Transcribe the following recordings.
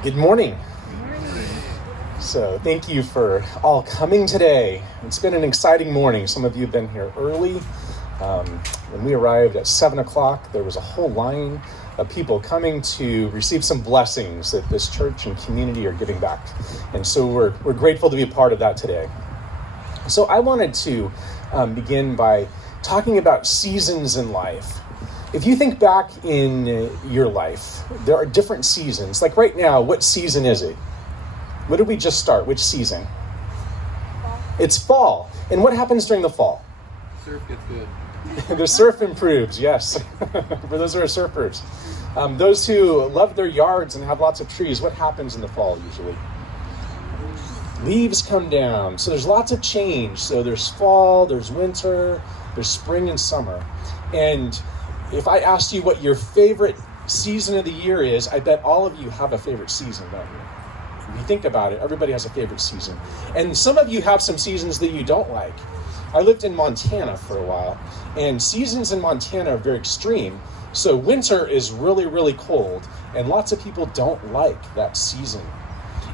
Good morning. So thank you for all coming today. It's been an exciting morning. Some of you have been here early. When we arrived at 7 o'clock, there was a whole line of people coming to receive some blessings that this church and community are giving back. And so we're grateful to be a part of that today. So I wanted to begin by talking about seasons in life. If you think back in your life, there are different seasons. Like right now, what season is it? What did we just start? Which season? Fall. It's fall. And what happens during the fall? Surf gets good. The surf improves, yes. For those who are surfers. Those who love their yards and have lots of trees, what happens in the fall usually? Leaves come down. So there's lots of change. So there's fall, there's winter, there's spring and summer. And if I asked you what your favorite season of the year is, I bet all of you have a favorite season, don't you? If you think about it, everybody has a favorite season. And some of you have some seasons that you don't like. I lived in Montana for a while, and seasons in Montana are very extreme. So winter is really, really cold, and lots of people don't like that season.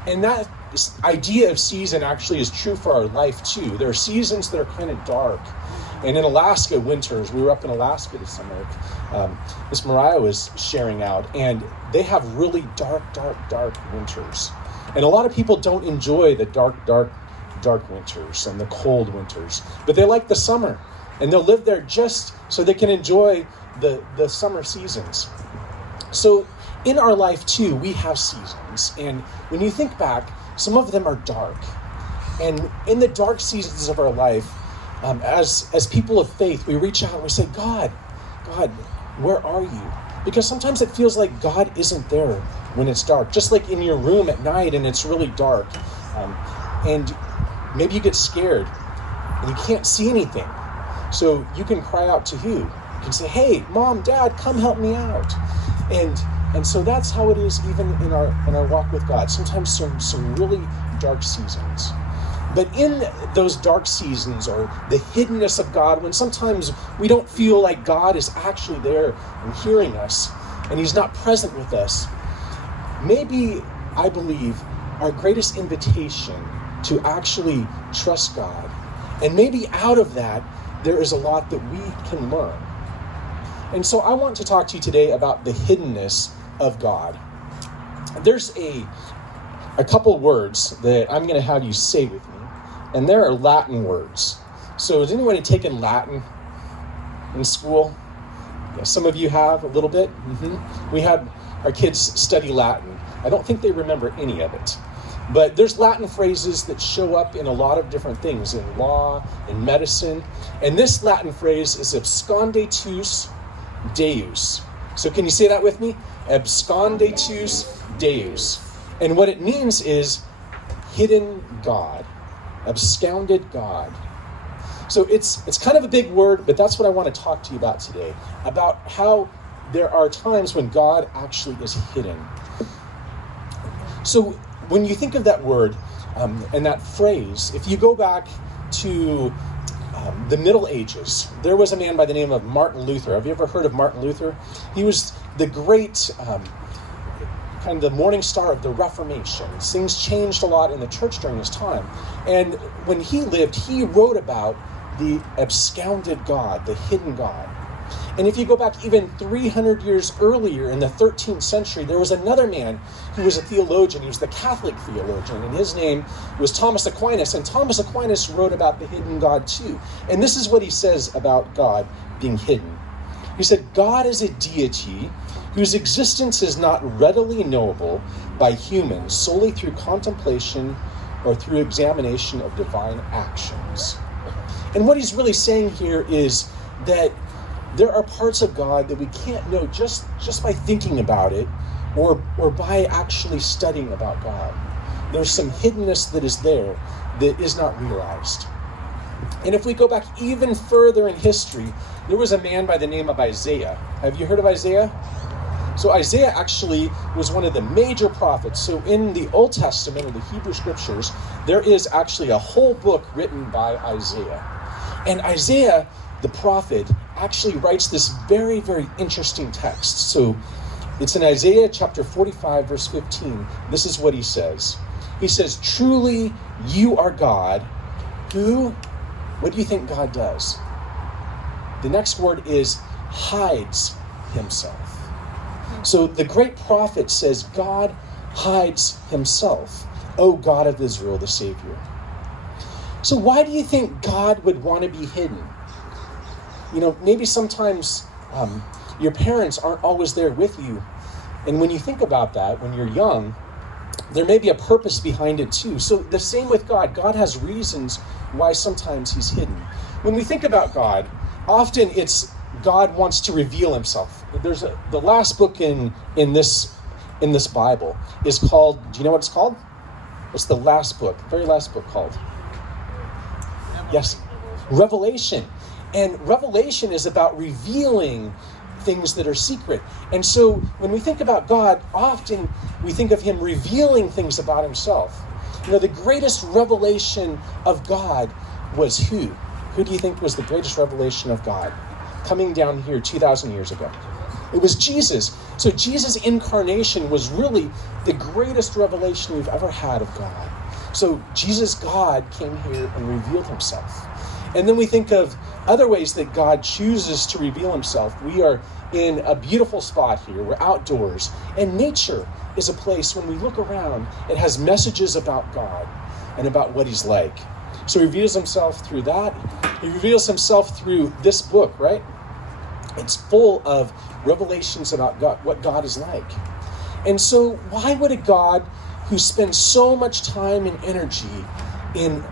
And that idea of season actually is true for our life too. There are seasons that are kind of dark. And in Alaska, winters, we were up in Alaska this summer. Miss Mariah was sharing out, and they have really dark winters. And a lot of people don't enjoy the dark winters and the cold winters, but they like the summer, and they'll live there just so they can enjoy the summer seasons. So in our life too, we have seasons, and when you think back, some of them are dark. And in the dark seasons of our life, as people of faith, we reach out and we say, God, where are you? Because sometimes it feels like God isn't there when it's dark, just like in your room at night and it's really dark. And maybe you get scared and you can't see anything. So you can cry out to who? You can say, hey, Mom, Dad, come help me out. And so that's how it is even in our walk with God. Sometimes some really dark seasons. But in those dark seasons, or the hiddenness of God, when sometimes we don't feel like God is actually there and hearing us, and He's not present with us, maybe, I believe, our greatest invitation to actually trust God. And maybe out of that, there is a lot that we can learn. And so I want to talk to you today about the hiddenness of God. There's a couple words that I'm going to have you say with me. And there are Latin words. So has anyone taken Latin in school? Yeah, some of you have a little bit. We had our kids study Latin. I don't think they remember any of it. But there's Latin phrases that show up in a lot of different things, in law, in medicine. And this Latin phrase is Absconditus Deus. So can you say that with me? Absconditus Deus. And what it means is hidden God. Absconded God. So it's kind of a big word, but that's what I want to talk to you about today, about how there are times when God actually is hidden. So when you think of that word and that phrase, if you go back to the Middle Ages, there was a man by the name of Martin Luther. Have you ever heard of Martin Luther? He was the great kind of the morning star of the Reformation. Things changed a lot in the church during his time. And when he lived, he wrote about the absconded God, the hidden God. And if you go back even 300 years earlier in the 13th century, there was another man who was a theologian. He was the Catholic theologian, and his name was Thomas Aquinas. And Thomas Aquinas wrote about the hidden God too. And this is what he says about God being hidden. He said, God is a deity whose existence is not readily knowable by humans solely through contemplation or through examination of divine actions. And what he's really saying here is that there are parts of God that we can't know just by thinking about it or by actually studying about God. There's some hiddenness that is there that is not realized. And if we go back even further in history, there was a man by the name of Isaiah. Have you heard of Isaiah? So Isaiah actually was one of the major prophets. So in the Old Testament, or the Hebrew Scriptures, there is actually a whole book written by Isaiah. And Isaiah, the prophet, actually writes this very, very interesting text. So It's in Isaiah chapter 45, verse 15. This is what he says. He says, truly you are God who, what do you think God does? The next word is hides himself. So the great prophet says, God hides himself, O God of Israel, the Savior. So why do you think God would want to be hidden? You know, maybe sometimes your parents aren't always there with you. And when you think about that, when you're young, there may be a purpose behind it too. So the same with God. God has reasons why sometimes he's hidden. When we think about God, often it's God wants to reveal himself. The last book in this Bible is called, do you know what it's called? What's the last book, very last book called? Yes, Revelation. And Revelation is about revealing things that are secret. And so when we think about God, often we think of him revealing things about himself. You know, the greatest revelation of God was who? Who do you think was the greatest revelation of God coming down here 2,000 years ago? It was Jesus. So Jesus' incarnation was really the greatest revelation we've ever had of God. So Jesus, God, came here and revealed himself. And then we think of other ways that God chooses to reveal himself. We are in a beautiful spot here. We're outdoors. And nature is a place, when we look around, it has messages about God and about what he's like. So he reveals himself through that. He reveals himself through this book, right? It's full of revelations about God, what God is like. And so why would a God who spends so much time and energy in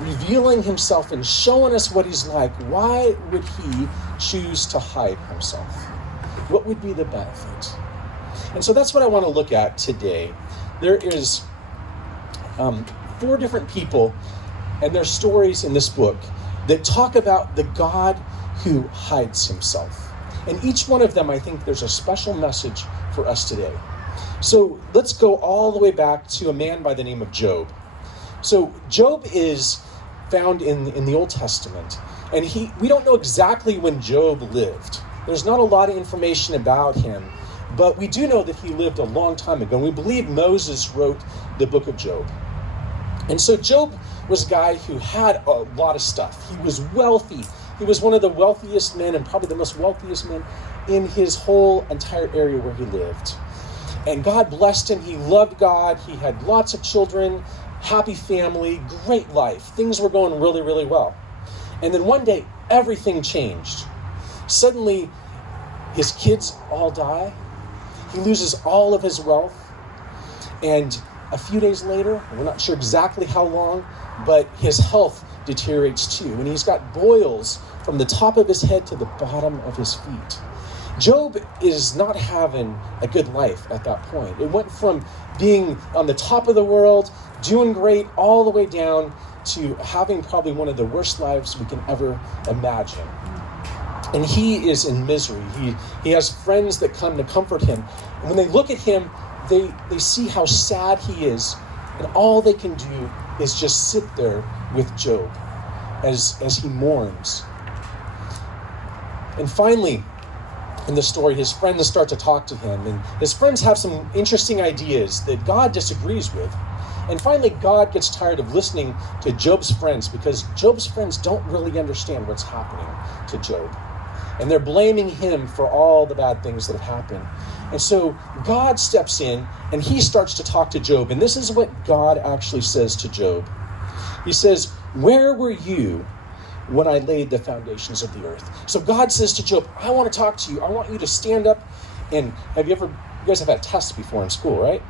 revealing himself and showing us what he's like, why would he choose to hide himself? What would be the benefit? And so that's what I want to look at today. There is 4 different people and their stories in this book that talk about the God who hides himself. And each one of them, I think there's a special message for us today. So let's go all the way back to a man by the name of Job. So Job is found in the Old Testament, and we don't know exactly when Job lived. There's not a lot of information about him, but we do know that he lived a long time ago, and we believe Moses wrote the book of Job. And so Job was a guy who had a lot of stuff. He was wealthy. He was one of the wealthiest men, and probably the most wealthiest men in his whole entire area where he lived. And God blessed him. He loved God. He had lots of children, happy family, great life. Things were going really, really well. And then one day, everything changed. Suddenly, his kids all die. He loses all of his wealth. And a few days later, we're not sure exactly how long, but his health deteriorates too. And he's got boils from the top of his head to the bottom of his feet. Job is not having a good life at that point. It went from being on the top of the world, doing great, all the way down to having probably one of the worst lives we can ever imagine. And he is in misery. He has friends that come to comfort him. And when they look at him, they see how sad he is. And all they can do is just sit there with Job as he mourns. And finally, in the story, his friends start to talk to him, and his friends have some interesting ideas that God disagrees with. And finally, God gets tired of listening to Job's friends because Job's friends don't really understand what's happening to Job. And they're blaming him for all the bad things that have happened. And so God steps in, and he starts to talk to Job. And this is what God actually says to Job. He says, "Where were you when I laid the foundations of the earth?" So God says to Job, I want to talk to you. I want you to stand up. And you guys have had tests before in school, right?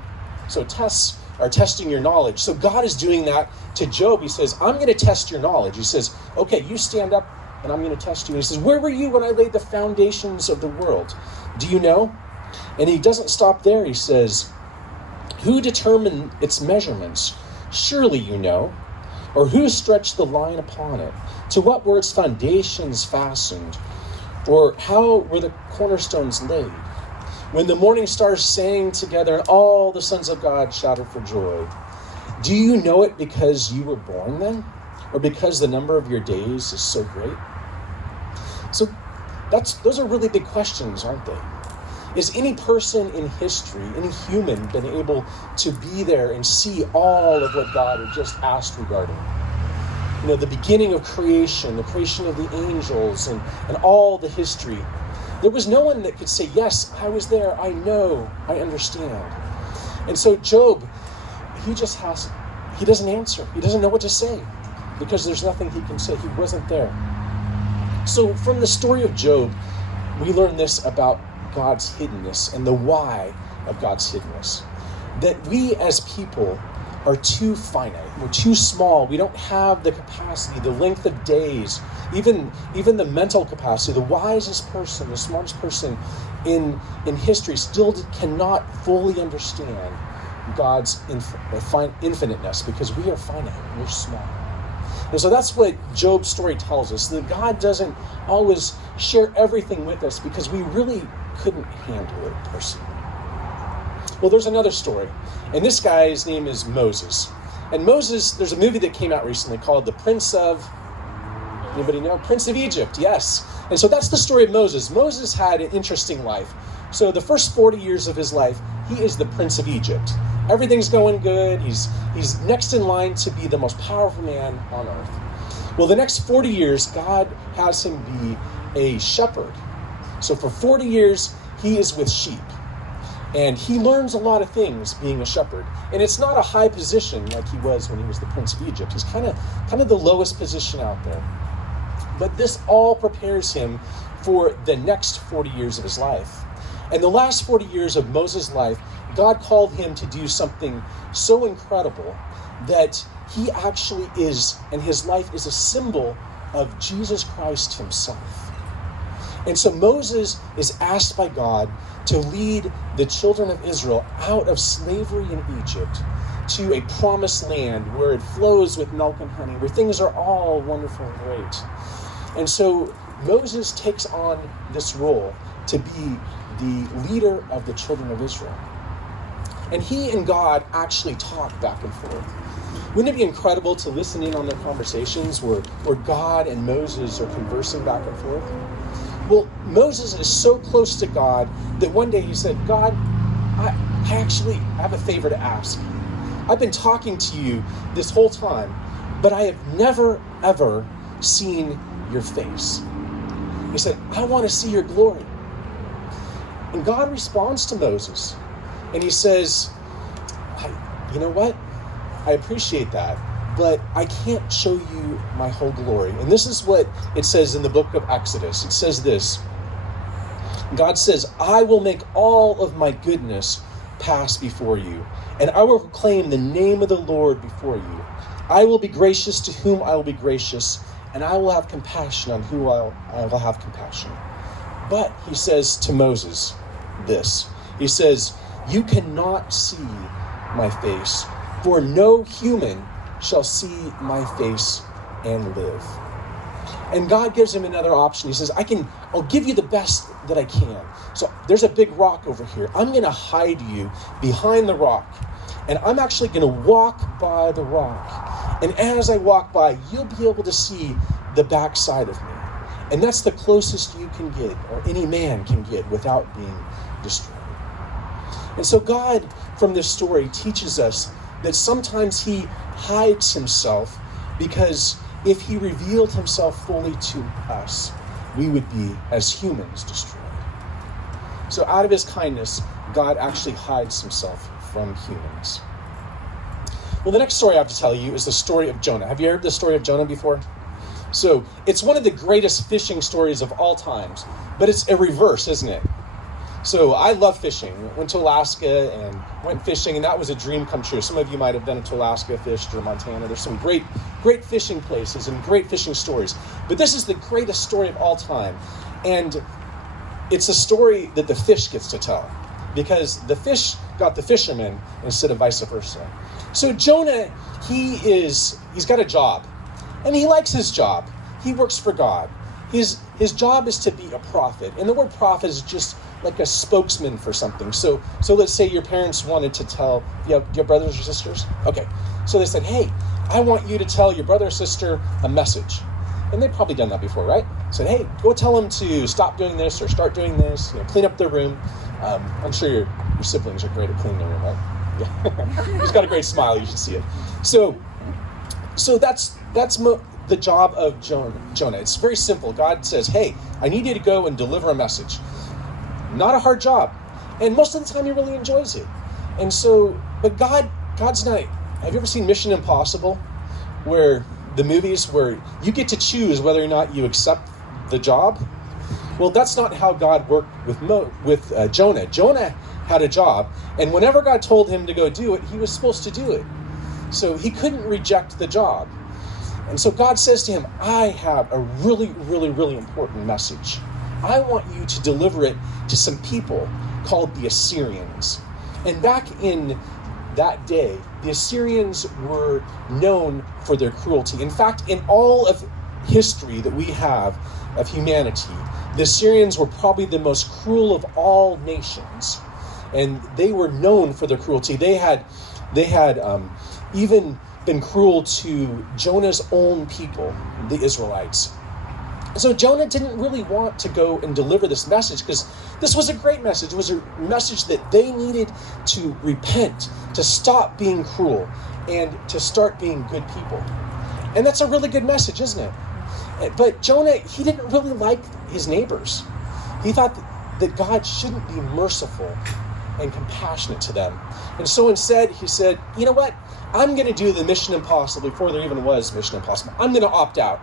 So tests are testing your knowledge. So God is doing that to Job. He says, I'm going to test your knowledge. He says, okay, you stand up and I'm going to test you. And he says, where were you when I laid the foundations of the world? Do you know? And he doesn't stop there. He says, who determined its measurements? Surely you know. Or who stretched the line upon it? To what were its foundations fastened? Or how were the cornerstones laid? When the morning stars sang together and all the sons of God shouted for joy. Do you know it because you were born then? Or because the number of your days is so great? So those are really big questions, aren't they? Is any person in history, any human, been able to be there and see all of what God had just asked regarding? The beginning of creation, the creation of the angels, and all the history. There was no one that could say, yes, I was there, I know, I understand. And so Job, he doesn't answer. He doesn't know what to say because there's nothing he can say. He wasn't there. So from the story of Job, we learn this about God's hiddenness and the why of God's hiddenness. That we as people are too finite. We're too small. We don't have the capacity, the length of days, even the mental capacity. The wisest person, the smartest person in history still cannot fully understand God's infiniteness because we are finite. We're small. And so that's what Job's story tells us, that God doesn't always share everything with us because we really couldn't handle it personally. Well, there's another story, and this guy's name is Moses. And Moses, there's a movie that came out recently called The Prince of, anybody know? Prince of Egypt, yes. And so that's the story of Moses. Moses had an interesting life. So the first 40 years of his life, he is the Prince of Egypt. Everything's going good. He's next in line to be the most powerful man on earth. Well, the next 40 years, God has him be a shepherd. So for 40 years, he is with sheep. And he learns a lot of things being a shepherd. And it's not a high position like he was when he was the Prince of Egypt. He's kind of the lowest position out there. But this all prepares him for the next 40 years of his life. And the last 40 years of Moses' life, God called him to do something so incredible that he actually is, and his life is a symbol of Jesus Christ himself. And so Moses is asked by God to lead the children of Israel out of slavery in Egypt to a promised land where it flows with milk and honey, where things are all wonderful and great. And so Moses takes on this role to be the leader of the children of Israel. And he and God actually talk back and forth. Wouldn't it be incredible to listen in on their conversations where God and Moses are conversing back and forth? Well, Moses is so close to God that one day he said, God, I actually have a favor to ask. I've been talking to you this whole time, but I have never, ever seen your face. He said, I want to see your glory. And God responds to Moses, and he says, you know what? I appreciate that, but I can't show you my whole glory. And this is what it says in the book of Exodus. It says this. God says, I will make all of my goodness pass before you, and I will proclaim the name of the Lord before you. I will be gracious to whom I will be gracious, and I will have compassion on whom I will have compassion. But he says to Moses this. He says, you cannot see my face, for no human shall see my face and live. And God gives him another option. He says, I'll give you the best that I can. So there's a big rock over here. I'm going to hide you behind the rock. And I'm actually going to walk by the rock. And as I walk by, you'll be able to see the backside of me. And that's the closest you can get, or any man can get, without being destroyed. And so God, from this story, teaches us that sometimes he hides himself because if he revealed himself fully to us, we would be, as humans, destroyed. So out of his kindness, God actually hides himself from humans. Well, the next story I have to tell you is the story of Jonah. Have you heard the story of Jonah before? So it's one of the greatest fishing stories of all times, but it's a reverse, isn't it? So I love fishing. Went to Alaska and went fishing, and that was a dream come true. Some of you might have been to Alaska, fished, or Montana. There's some great fishing places and great fishing stories. But this is the greatest story of all time. And it's a story that the fish gets to tell, because the fish got the fisherman instead of vice versa. So Jonah, he's got a job, and he likes his job. He works for God. His job is to be a prophet, and the word prophet is just like a spokesman for something. So let's say your parents wanted to tell, do you have brothers or sisters? Okay, so they said, hey, I want you to tell your brother or sister a message. And they've probably done that before, right? Said, hey, go tell them to stop doing this or start doing this, clean up their room. I'm sure your siblings are great at cleaning it, right? Yeah. He's got a great smile. You should see it. So that's the job of Jonah. It's very simple. God says, hey, I need you to go and deliver a message. Not a hard job. And most of the time he really enjoys it. And so, but God's not, have you ever seen Mission Impossible? Where the movies where you get to choose whether or not you accept the job? Well, that's not how God worked with Jonah. Jonah had a job, and whenever God told him to go do it, he was supposed to do it. So he couldn't reject the job. And so God says to him, I have a really, really, really important message. I want you to deliver it to some people called the Assyrians. And back in that day, the Assyrians were known for their cruelty. In fact, in all of history that we have of humanity, the Assyrians were probably the most cruel of all nations. And they were known for their cruelty. They had even been cruel to Jonah's own people, the Israelites. So Jonah didn't really want to go and deliver this message because this was a great message. It was a message that they needed to repent, to stop being cruel, and to start being good people. And that's a really good message, isn't it? But Jonah, he didn't really like his neighbors. He thought that God shouldn't be merciful and compassionate to them. And so instead, he said, you know what? I'm going to do the Mission Impossible before there even was Mission Impossible. I'm going to opt out.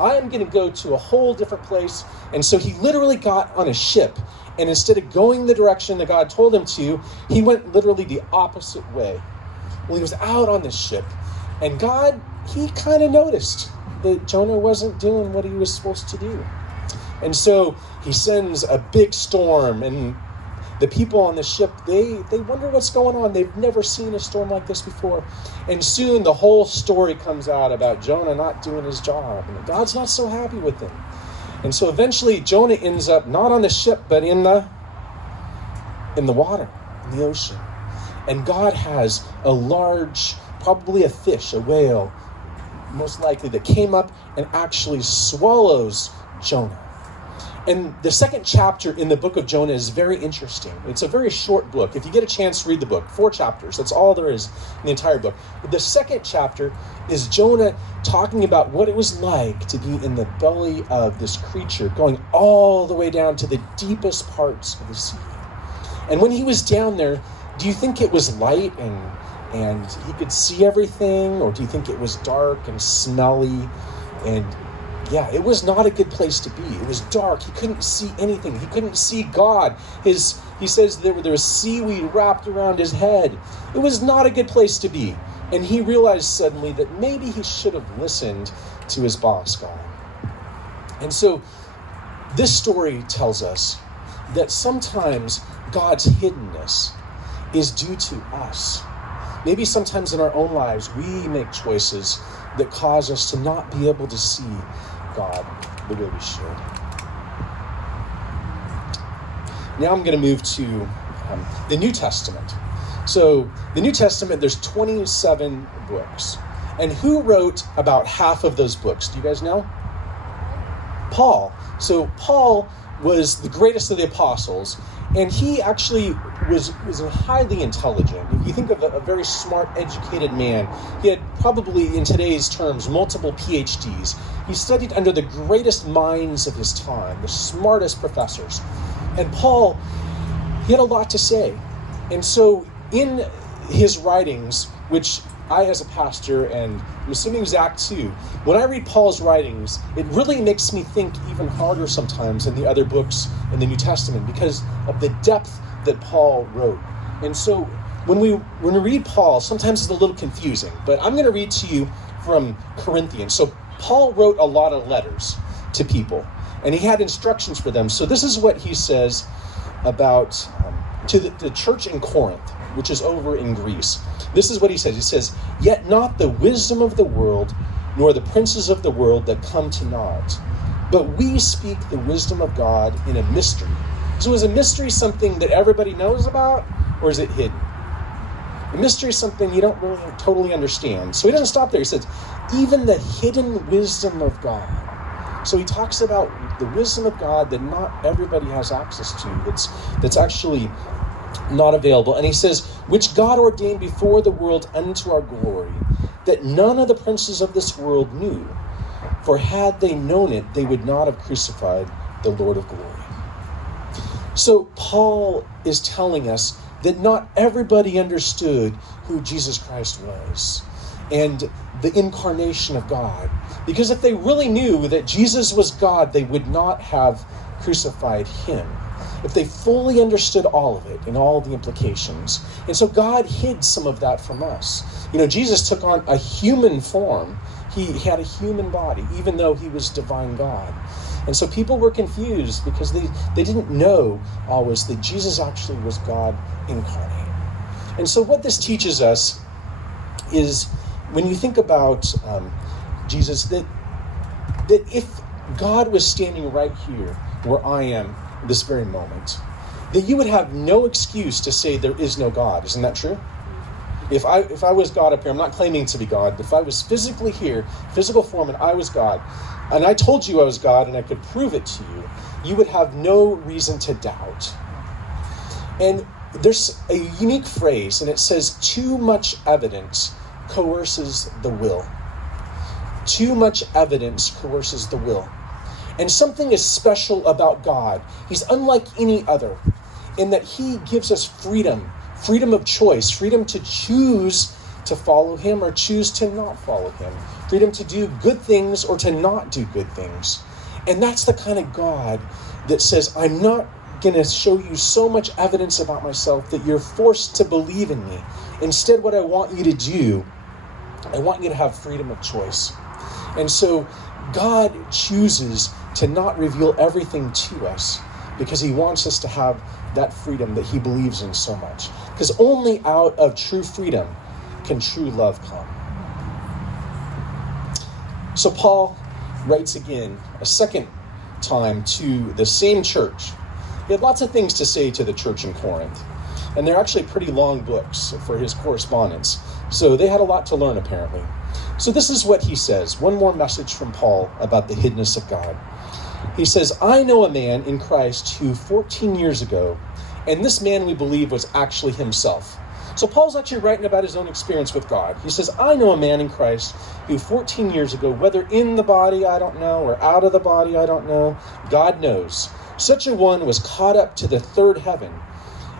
I'm going to go to a whole different place. And so he literally got on a ship. And instead of going the direction that God told him to, he went literally the opposite way. Well, he was out on this ship. And God, he kind of noticed that Jonah wasn't doing what he was supposed to do. And so he sends a big storm, and the people on the ship, they wonder what's going on. They've never seen a storm like this before. And soon the whole story comes out about Jonah not doing his job. And God's not so happy with him. And so eventually Jonah ends up not on the ship, but in the water, in the ocean. And God has a large, probably a fish, a whale, most likely, that came up and actually swallows Jonah. And the second chapter in the book of Jonah is very interesting. It's a very short book. If you get a chance to read the book, 4 chapters. That's all there is in the entire book. The second chapter is Jonah talking about what it was like to be in the belly of this creature, going all the way down to the deepest parts of the sea. And when he was down there, do you think it was light and he could see everything? Or do you think it was dark and smelly? And yeah, it was not a good place to be. It was dark. He couldn't see anything. He couldn't see God. He says there was seaweed wrapped around his head. It was not a good place to be. And he realized suddenly that maybe he should have listened to his boss, God. And so this story tells us that sometimes God's hiddenness is due to us. Maybe sometimes in our own lives, we make choices that cause us to not be able to see God the way we should. Now I'm going to move to the New Testament. So the New Testament, there's 27 books. And who wrote about half of those books? Do you guys know? Paul. So Paul was the greatest of the apostles, and he actually was highly intelligent. If you think of a very smart, educated man, he had probably, in today's terms, multiple PhDs. He studied under the greatest minds of his time, the smartest professors. And Paul, he had a lot to say. And so in his writings, which I, as a pastor, and I'm assuming Zach too, when I read Paul's writings, it really makes me think even harder sometimes than the other books in the New Testament because of the depth that Paul wrote. And so when we read Paul, sometimes it's a little confusing, but I'm going to read to you from Corinthians. So Paul wrote a lot of letters to people, and he had instructions for them. So this is what he says about to the church in Corinth, which is over in Greece. This is what he says. He says, "Yet not the wisdom of the world, nor the princes of the world that come to naught, but we speak the wisdom of God in a mystery." So is a mystery something that everybody knows about, or is it hidden? A mystery is something you don't really totally understand. So he doesn't stop there. He says, even the hidden wisdom of God. So he talks about the wisdom of God that not everybody has access to, that's actually not available. And he says, which God ordained before the world unto our glory, that none of the princes of this world knew. For had they known it, they would not have crucified the Lord of glory. So Paul is telling us that not everybody understood who Jesus Christ was and the incarnation of God. Because if they really knew that Jesus was God, they would not have crucified him. If they fully understood all of it and all the implications. And so God hid some of that from us. Jesus took on a human form. He had a human body, even though he was divine God. And so people were confused because they didn't know always that Jesus actually was God incarnate. And so what this teaches us is, when you think about Jesus, that if God was standing right here where I am this very moment, that you would have no excuse to say there is no God. Isn't that true? If I was God up here, I'm not claiming to be God. If I was physically here, physical form, and I was God, and I told you I was God and I could prove it to you, you would have no reason to doubt. And there's a unique phrase, and it says, too much evidence coerces the will. Too much evidence coerces the will. And something is special about God. He's unlike any other in that he gives us freedom of choice, freedom to choose to follow him or choose to not follow him, freedom to do good things or to not do good things. And that's the kind of God that says, I'm not going to show you so much evidence about myself that you're forced to believe in me. Instead, what I want you to do, I want you to have freedom of choice. And so God chooses to not reveal everything to us because he wants us to have that freedom that he believes in so much. Because only out of true freedom can true love come. So Paul writes again, a second time, to the same church. He had lots of things to say to the church in Corinth. And they're actually pretty long books for his correspondence. So they had a lot to learn, apparently. So this is what he says. One more message from Paul about the hiddenness of God. He says, I know a man in Christ who 14 years ago, and this man we believe was actually himself. So Paul's actually writing about his own experience with God. He says, I know a man in Christ who 14 years ago, whether in the body, I don't know, or out of the body, I don't know, God knows. Such a one was caught up to the third heaven.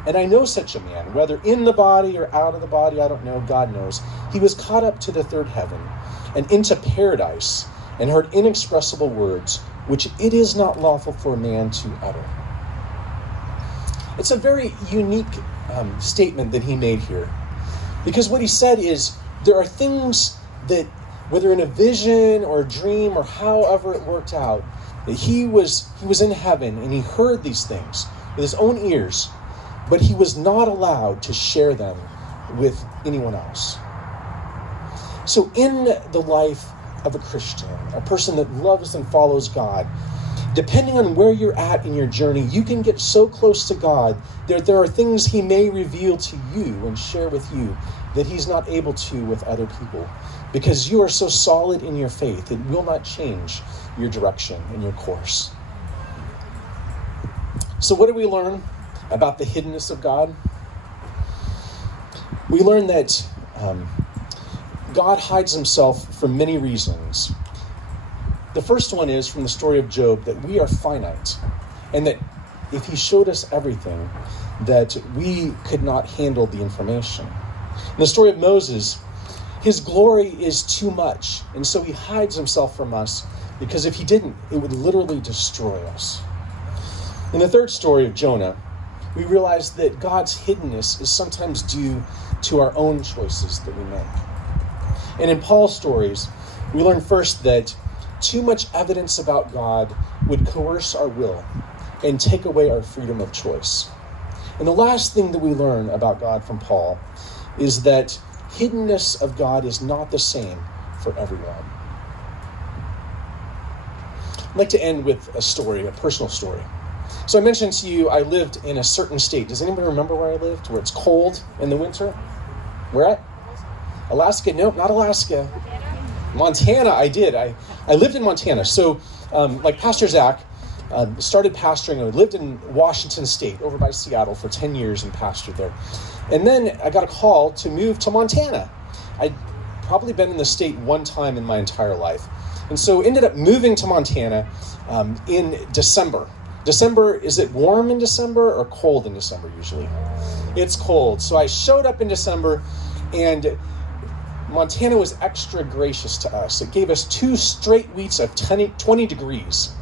And I know such a man, whether in the body or out of the body, I don't know, God knows. He was caught up to the third heaven and into paradise and heard inexpressible words, which it is not lawful for a man to utter. It's a very unique statement that he made here. Because what he said is, there are things that, whether in a vision or a dream or however it worked out, that he was in heaven and he heard these things with his own ears, but he was not allowed to share them with anyone else. So in the life of a Christian, a person that loves and follows God, depending on where you're at in your journey, you can get so close to God that there are things he may reveal to you and share with you that he's not able to with other people, because you are so solid in your faith, it will not change your direction and your course. So what do we learn about the hiddenness of God? We learn that God hides himself for many reasons. The first one is from the story of Job, that we are finite, and that if he showed us everything, that we could not handle the information. In the story of Moses, his glory is too much, and so he hides himself from us, because if he didn't, it would literally destroy us. In the third story of Jonah, we realize that God's hiddenness is sometimes due to our own choices that we make. And in Paul's stories, we learn first that too much evidence about God would coerce our will and take away our freedom of choice. And the last thing that we learn about God from Paul is that hiddenness of God is not the same for everyone. I'd like to end with a story, a personal story. So I mentioned to you I lived in a certain state. Does anybody remember where I lived? Where it's cold in the winter? Where at? Alaska? Nope, not Alaska. Montana, I did. I lived in Montana. So like Pastor Zach, started pastoring. I lived in Washington State, over by Seattle, for 10 years and pastored there. And then I got a call to move to Montana. I'd probably been in the state one time in my entire life. And so ended up moving to Montana in December. December, is it warm in December or cold in December usually? It's cold. So I showed up in December, and Montana was extra gracious to us. It gave us 2 straight weeks of 20 degrees.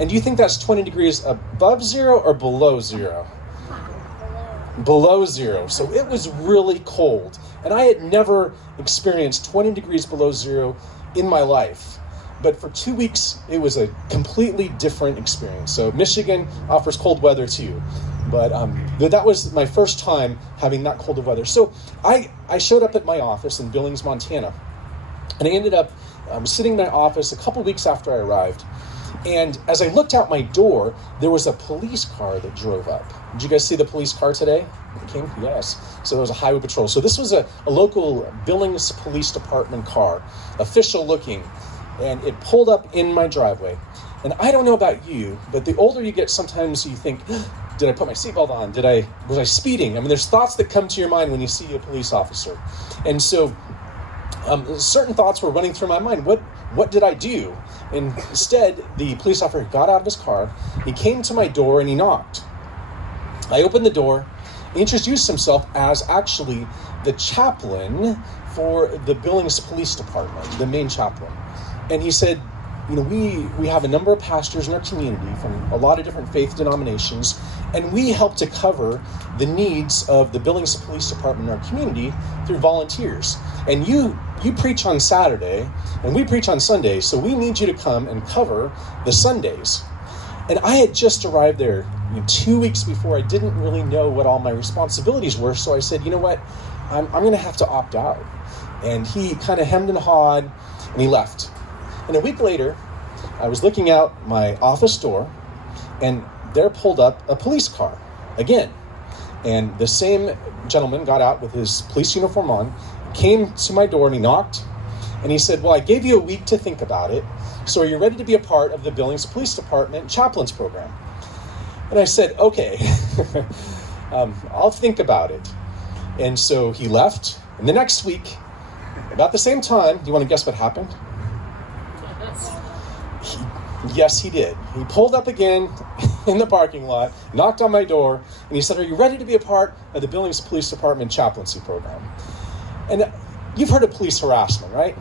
And do you think that's 20 degrees above zero or below zero? Below zero. So it was really cold. And I had never experienced 20 degrees below zero in my life. But for 2 weeks, it was a completely different experience. So Michigan offers cold weather too. But that was my first time having that cold of weather. So I showed up at my office in Billings, Montana. And I ended up sitting in my office a couple weeks after I arrived. And as I looked out my door, there was a police car that drove up. Did you guys see the police car today? It came? Yes. So there was a highway patrol. So this was a local Billings Police Department car, official looking. And it pulled up in my driveway. And I don't know about you, but the older you get, sometimes you think, did I put my seatbelt on? Was I speeding? I mean, there's thoughts that come to your mind when you see a police officer. And so certain thoughts were running through my mind. What did I do? And instead, the police officer got out of his car, he came to my door and he knocked. I opened the door, he introduced himself as actually the chaplain for the Billings Police Department, the main chaplain. And he said, we have a number of pastors in our community from a lot of different faith denominations, and we help to cover the needs of the Billings Police Department in our community through volunteers. And you preach on Saturday, and we preach on Sunday, so we need you to come and cover the Sundays. And I had just arrived there 2 weeks before. I didn't really know what all my responsibilities were, so I said, you know what, I'm going to have to opt out. And he kind of hemmed and hawed, and he left. And a week later, I was looking out my office door, and there pulled up a police car again. And the same gentleman got out with his police uniform on, came to my door, and he knocked. And he said, well, I gave you a week to think about it. So are you ready to be a part of the Billings Police Department Chaplains Program? And I said, okay, I'll think about it. And so he left. And the next week, about the same time, do you want to guess what happened? Yes, he did. He pulled up again in the parking lot, knocked on my door, and he said, are you ready to be a part of the Billings Police Department Chaplaincy Program? And you've heard of police harassment, right?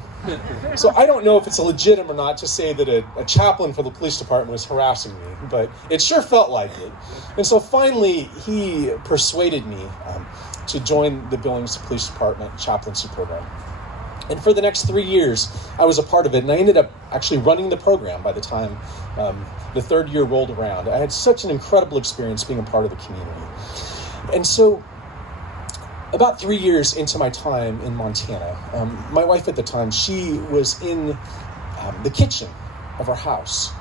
So I don't know if it's legitimate or not to say that a chaplain for the police department was harassing me, but it sure felt like it. And so finally, he persuaded me to join the Billings Police Department Chaplaincy Program. And for the next 3 years, I was a part of it, and I ended up actually running the program by the time the third year rolled around. I had such an incredible experience being a part of the community. And so about 3 years into my time in Montana, my wife at the time, she was in the kitchen of our house,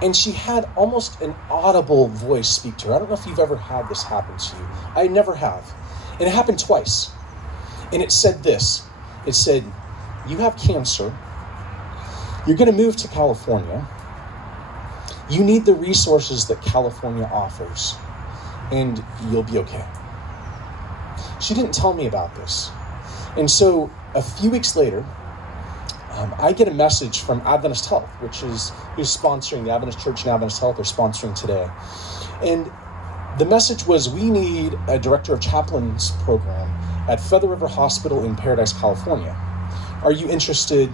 and she had almost an audible voice speak to her. I don't know if you've ever had this happen to you. I never have. And it happened twice. And it said this. It said, you have cancer. You're going to move to California. You need the resources that California offers, and you'll be okay. She didn't tell me about this. And so a few weeks later, I get a message from Adventist Health, who's sponsoring, the Adventist Church and Adventist Health are sponsoring today. And the message was, we need a director of chaplains program at Feather River Hospital in Paradise, California. Are you interested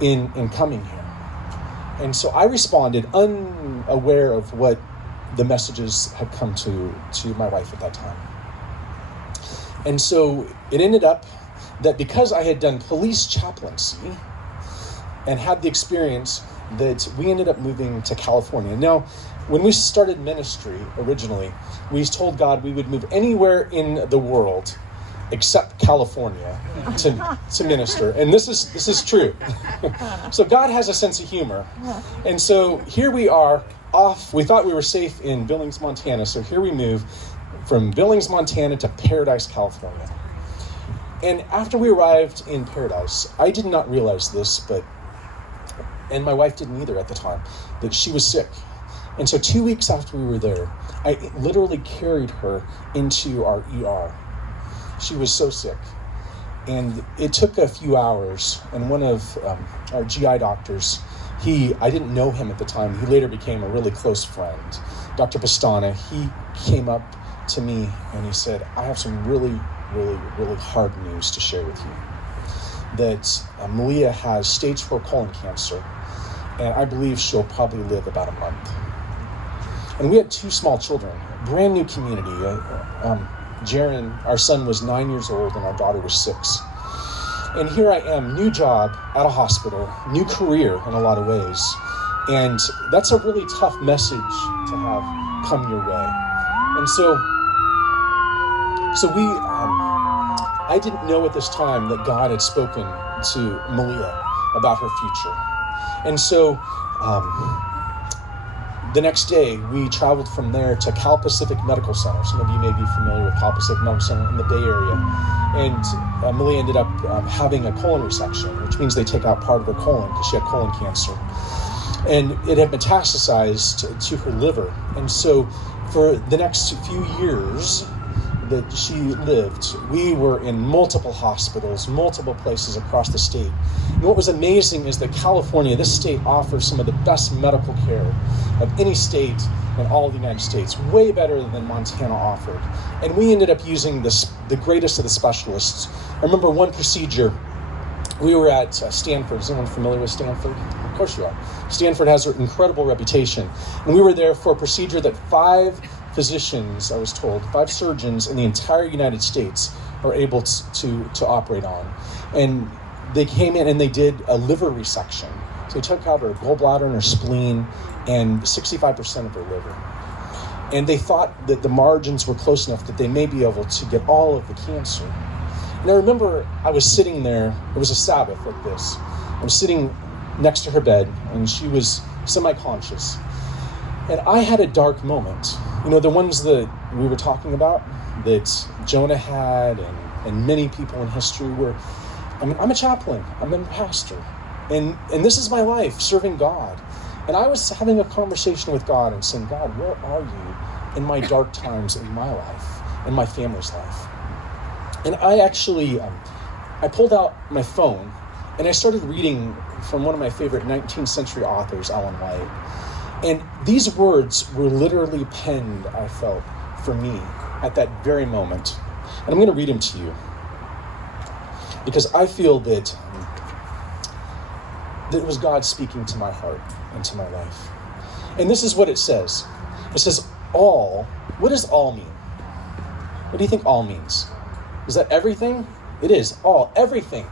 in coming here? And so I responded, unaware of what the messages had come to my wife at that time. And so it ended up that because I had done police chaplaincy and had the experience, that we ended up moving to California. Now, when we started ministry originally, we told God we would move anywhere in the world except California to minister. And this is true. So God has a sense of humor. And so here we are off. We thought we were safe in Billings, Montana. So here we move from Billings, Montana to Paradise, California. And after we arrived in Paradise, I did not realize this, but And my wife didn't either at the time, that she was sick. And so 2 weeks after we were there, I literally carried her into our ER. She was so sick. And it took a few hours, and one of our GI doctors, I didn't know him at the time. He later became a really close friend. Dr. Pastana, he came up to me and he said, I have some really, really, really hard news to share with you. That Malia has stage 4 colon cancer, and I believe she'll probably live about a month. And we had 2 small children, brand new community. Jaron, our son, was 9 years old, and our daughter was 6. And here I am, new job at a hospital, new career in a lot of ways. And that's a really tough message to have come your way. And so I didn't know at this time that God had spoken to Malia about her future. And so the next day, we traveled from there to Cal Pacific Medical Center. Some of you may be familiar with Cal Pacific Medical Center in the Bay Area. And Malia ended up having a colon resection, which means they take out part of her colon because she had colon cancer. And it had metastasized to her liver. And so for the next few years that she lived, we were in multiple hospitals, multiple places across the state. And what was amazing is that California, this state, offers some of the best medical care of any state in all of the United States, way better than Montana offered. And we ended up using the greatest of the specialists. I remember one procedure, we were at Stanford. Is anyone familiar with Stanford? Of course you are. Stanford has an incredible reputation. And we were there for a procedure that 5 physicians, I was told, 5 surgeons in the entire United States are able to operate on. And they came in and they did a liver resection. So they took out her gallbladder and her spleen and 65% of her liver. And they thought that the margins were close enough that they may be able to get all of the cancer. And I remember I was sitting there, it was a Sabbath like this. I was sitting next to her bed and she was semi-conscious. And I had a dark moment. You know, the ones that we were talking about, that Jonah had and many people in history were, I'm a chaplain, I'm a pastor. And this is my life, serving God. And I was having a conversation with God and saying, God, where are you in my dark times in my life, in my family's life? And I actually, I pulled out my phone and I started reading from one of my favorite 19th century authors, Ellen White. And these words were literally penned, I felt, for me at that very moment. And I'm going to read them to you because I feel that it was God speaking to my heart and to my life. And this is what it says. It says, all. What does all mean? What do you think all means? Is that everything? It is all, everything,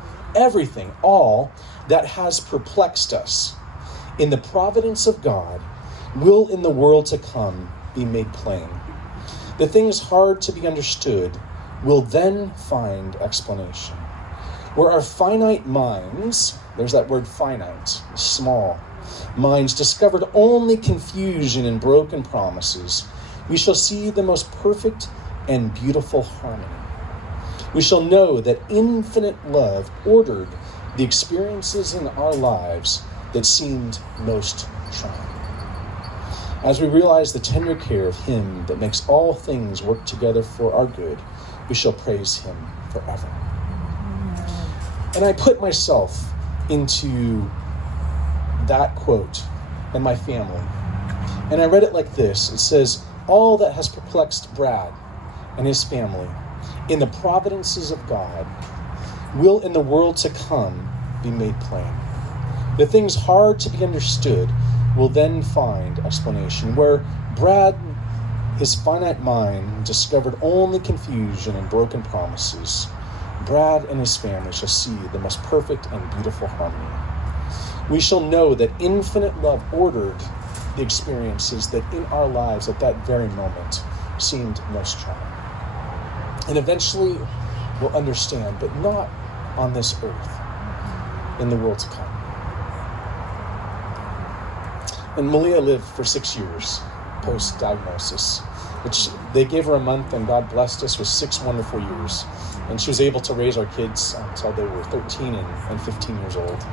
all that has perplexed us in the providence of God will in the world to come be made plain. The things hard to be understood will then find explanation. Where our finite minds, there's that word finite, small, minds discovered only confusion and broken promises, we shall see the most perfect and beautiful harmony. We shall know that infinite love ordered the experiences in our lives that seemed most trying. As we realize the tender care of Him that makes all things work together for our good, we shall praise Him forever. And I put myself into that quote and my family. And I read it like this. It says, all that has perplexed Brad and his family in the providences of God will in the world to come be made plain. The things hard to be understood will then find explanation. Where Brad, his finite mind, discovered only confusion and broken promises, Brad and his family shall see the most perfect and beautiful harmony. We shall know that infinite love ordered the experiences that in our lives at that very moment seemed most trying. And eventually we'll understand, but not on this earth, in the world to come. And Malia lived for 6 years post-diagnosis, which they gave her a month, and God blessed us with 6 wonderful years. And she was able to raise our kids until they were 13 and 15 years old.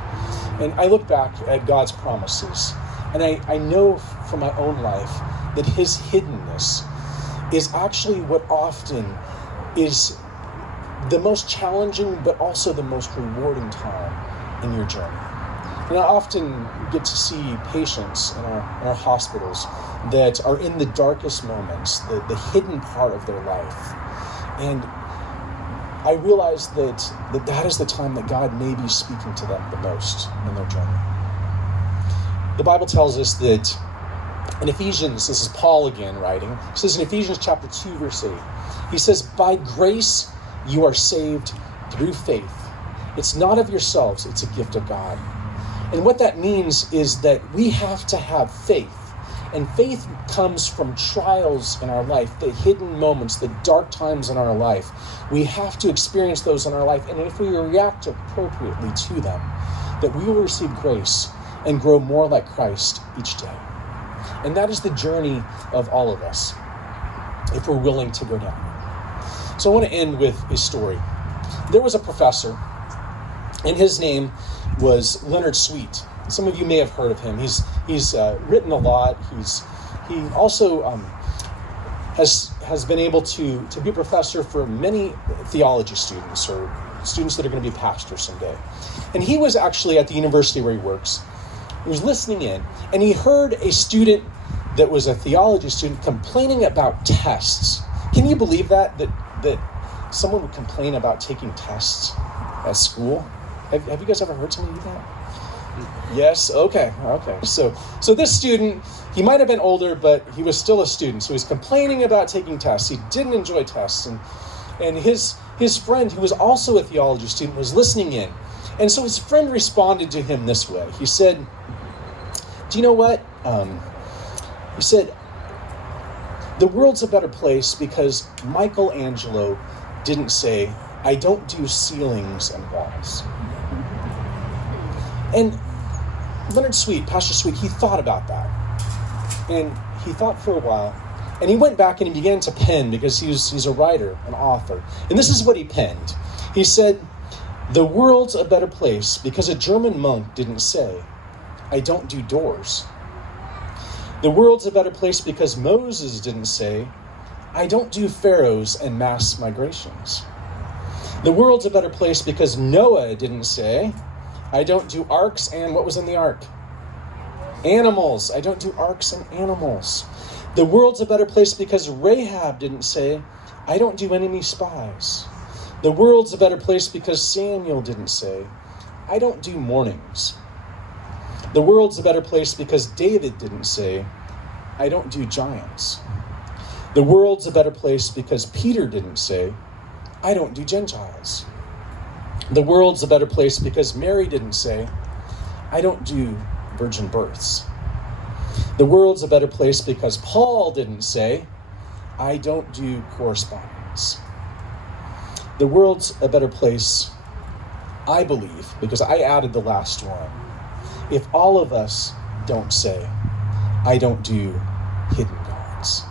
And I look back at God's promises, and I know from my own life that his hiddenness is actually what often is the most challenging, but also the most rewarding time in your journey. And I often get to see patients in our hospitals that are in the darkest moments, the hidden part of their life. And I realize that is the time that God may be speaking to them the most in their journey. The Bible tells us that in Ephesians, this is Paul again writing, he says in Ephesians chapter 2, verse 8, he says, "By grace you are saved through faith. It's not of yourselves, it's a gift of God." And what that means is that we have to have faith. And faith comes from trials in our life, the hidden moments, the dark times in our life. We have to experience those in our life. And if we react appropriately to them, that we will receive grace and grow more like Christ each day. And that is the journey of all of us, if we're willing to go down. So I want to end with a story. There was a professor, and his name was Leonard Sweet. Some of you may have heard of him. He's written a lot. He also has been able to be a professor for many theology students or students that are going to be pastors someday. And he was actually at the university where he works. He was listening in, and he heard a student that was a theology student complaining about tests. Can you believe that someone would complain about taking tests at school? Have you guys ever heard somebody do that? Yes? Okay. So this student, he might have been older, but he was still a student. So he's complaining about taking tests. He didn't enjoy tests. And his friend, who was also a theology student, was listening in. And so his friend responded to him this way. He said, "Do you know what?" He said, "The world's a better place because Michelangelo didn't say, 'I don't do ceilings and walls.'" And Leonard Sweet, Pastor Sweet, he thought about that. And he thought for a while. And he went back and he began to pen, because he's a writer, an author. And this is what he penned. He said, "The world's a better place because a German monk didn't say, 'I don't do doors.' The world's a better place because Moses didn't say, 'I don't do pharaohs and mass migrations.' The world's a better place because Noah didn't say, 'I don't do arks and,' what was in the ark? Animals. I don't do arks and animals. The world's a better place because Rahab didn't say, 'I don't do enemy spies.' The world's a better place because Samuel didn't say, 'I don't do mournings.' The world's a better place because David didn't say, 'I don't do giants.' The world's a better place because Peter didn't say, 'I don't do Gentiles.' The world's a better place because Mary didn't say, 'I don't do virgin births.' The world's a better place because Paul didn't say, 'I don't do correspondence.' The world's a better place, I believe, because I added the last one, if all of us don't say, 'I don't do hidden gods.'"